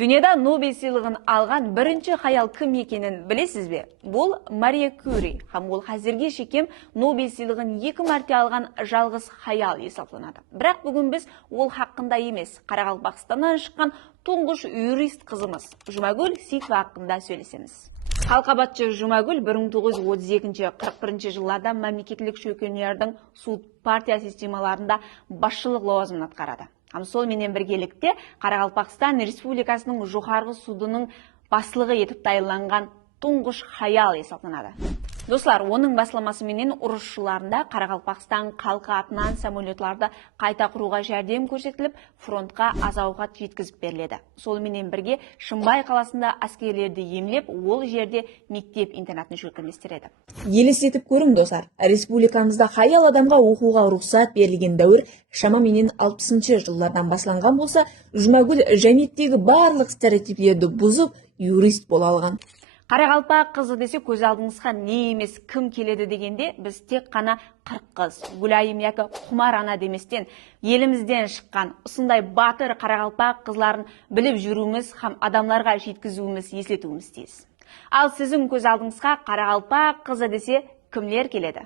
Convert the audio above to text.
Дүниеда Нобель сыйлығын алған бірінші хаял кім екенін білесіз бе? Бұл Мария Кюри, һәм ол қазірге шекем Нобель сыйлығын 2 мәрте алған жалғыз хаял есептелінеді. Бірақ бүгін біз ол хақында емес, Қарақалпақстаннан шыққан тұңғыш юрист қызымыз Жұмагүл Сейітова хақында сөйлесеміз. Қалқабатшы Жұмагүл 1932-41 жылдарда мемлекеттік шөкемелердің суд партия системаларында басшылық лауазымын атқарады. Сол менен біргелікте Қарақалпақстан Республикасының жоғарғы судының басшылығы етіп тағайындалған тұңғыш хаял есептелінеді. Достар, оның басламасы менен ұрысшыларында Қарақалпақстан халқы атынан самолетларды қайта құруға жәрдем көрсетіліп, фронтқа аз-ауқат жеткізіп беріледі. Сол менен бірге Шымбай қаласында әскерлерді емлеп, ол жерде мектеп-интернатын жүйкілместіреді. Елестетіп көрің, достар, республикамызда хаял адамға оқуға рұқсат берілген дәуір шамаменен 60-шы жылдардан басланған болса, Жұмагүл жәметтегі барлық стереотиптерді бұзып, юрист бола алған. Қарақалпақ қызы десе көз алдыңызға не емес кім келеді дегенде, біз тек қана қырық қыз, Гүлайым яки Құмар ана деместен, елімізден шыққан осындай батыр Қарақалпақ қызларын біліп жүруіміз, һәм адамларға жеткізуіміз, еслетуіміз тиіс. Ал сіздің көз алдыңызға Қарақалпақ қызы десе кімлер келеді?